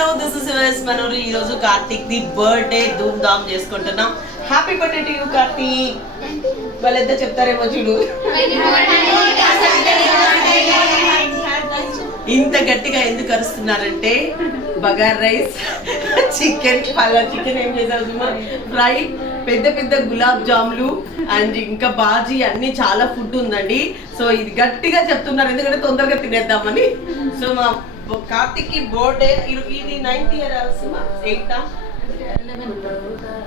Hello this is yours మనోరు. ఈ రోజు కార్తిక్ ది బర్త్డే ధూమ్ ధామ్ చేసుకుంటున్నాం. Happy birthday to you Karthik. వాళ్ళెంత చెప్తారేమో చూడు. ఇంత గట్టిగా ఎందుకు అరుస్తున్నారంటే బగార్ రైస్, చికెన్ ఏం చేసావు ఫ్రై, పెద్ద పెద్ద గులాబ్ జాములు అండ్ ఇంకా బాజీ అన్ని చాలా ఫుడ్ ఉందండి. సో ఇది గట్టిగా చెప్తున్నారు ఎందుకంటే తొందరగా తినేద్దామని. సో మా కార్తిక్ కి బర్త్డే ఇది 9th ఇయర్ 8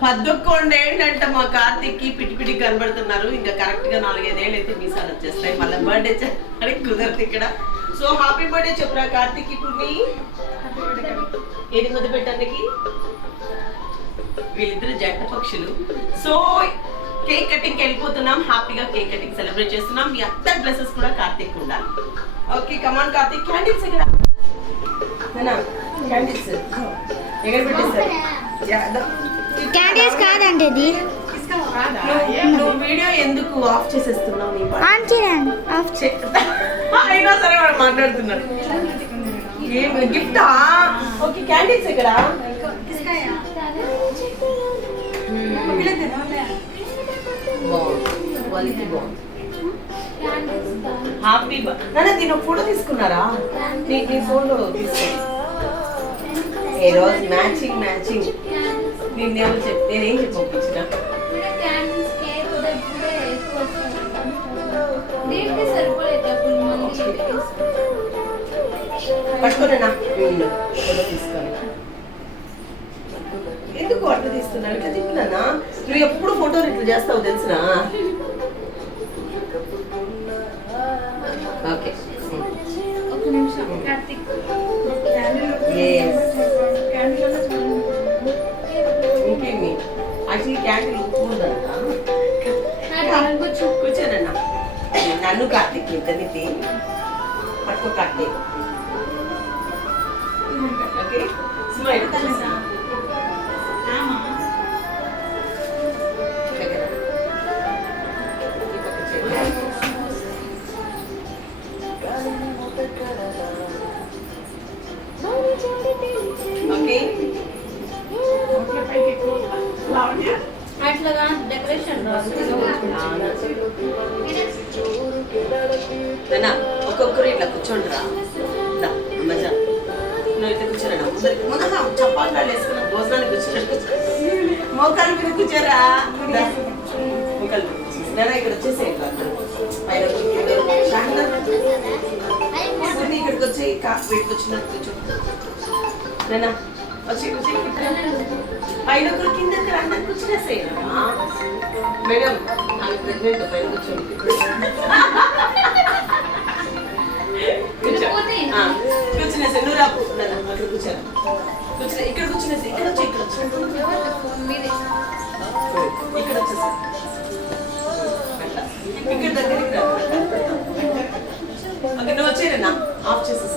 11 ఏంటంటే మా కార్తిక్ కి పిటి కనబడుతున్నారు. ఇంకా కరెక్ట్ గా 4-5 ఏళ్ళు అయితే మీసాలు వచ్చేస్తాయి. మళ్ళీ బర్త్డే చేయడానికి కుదరదు ఇక్కడ. సో హ్యాపీ బర్త్డే చెప్పురా కార్తిక్. ఇప్పుడు నీ ఏది ముద్దు పెట్టడానికి వీళ్ళిద్దరు జంట పక్షులు. సో కేక్ కటింగ్ వెళ్ళిపోతున్నాం. హ్యాపీగా కేక్ కటింగ్ సెలబ్రేట్ చేస్తున్నాం. మీ అందరి బ్లెసెస్ కూడా కార్తిక్ ఉండాలి. Okay come on Karthik. క్యాండిల్స్ ఎక్కడ క్యాండిల్స్ ఎక్కడ పెట్టేస్తారు? క్యాండిల్స్ కాదండి ఇది. నువ్వు వీడియో ఎందుకు ఆఫ్ చేసేస్తున్నావు? అయినా సరే వాడు మాట్లాడుతున్నాడు. ఏం గిఫ్టా? ఓకే క్యాండిల్స్ ఎక్కడ? హ్యాపీ నాన్న దీని ఫోటో తీసుకున్నారా? నీ ఫోన్లో తీసుకోండి. ఏ రోజు మ్యాచింగ్ నిన్నేమో నేనేం చెప్పి పంపించిన పట్టుకున్నా ఫోటో తీసుకొని. ఎందుకు అట్లా తీస్తున్నాను? ఇట్లా తిప్పునా? నువ్వు ఎప్పుడు ఫోటోలు ఇట్లా చేస్తావు తెలిసినా? ఓకే ఇంకేమి యాక్చువల్లీ క్యాండిల్ ఉంటుందంట. కూర్చోనన్నా నన్ను కార్తిక్ ఇద్దరిని పట్టుకో కార్తిక్. Okay smile. ఒక్కొక్కరు ఇట్లా కూర్చోండిరా. మజా నువ్వు ఇట్లా కూర్చోరా. ముందు చప్పాలు వేసుకున్నా భోజనానికి కూర్చున్నట్టు మోకాలు మీద కూర్చోరా. మోకాలు నేను ఇక్కడ వచ్చేసే పైన ఇక్కడికి వచ్చి వీటికి వచ్చినట్టు కూర్చో. నేనా వచ్చి పైన ఒకరు కింద అందరు కూర్చునేసేయరా. మేడం నాకు ప్రెగ్నెంట్ పైన కూర్చోండి. కూర్చునేసే నువ్వు రాకు. అక్కడ కూర్చోరా. కూర్చునే ఇక్కడ కూర్చునేసి ఇక్కడ వచ్చి ఇక్కడ ఇక్కడ వచ్చేసా ఇక్కడ దగ్గరికి రా. ఓకే నువ్వు వచ్చేయన్నా ఆఫ్ చేసేసి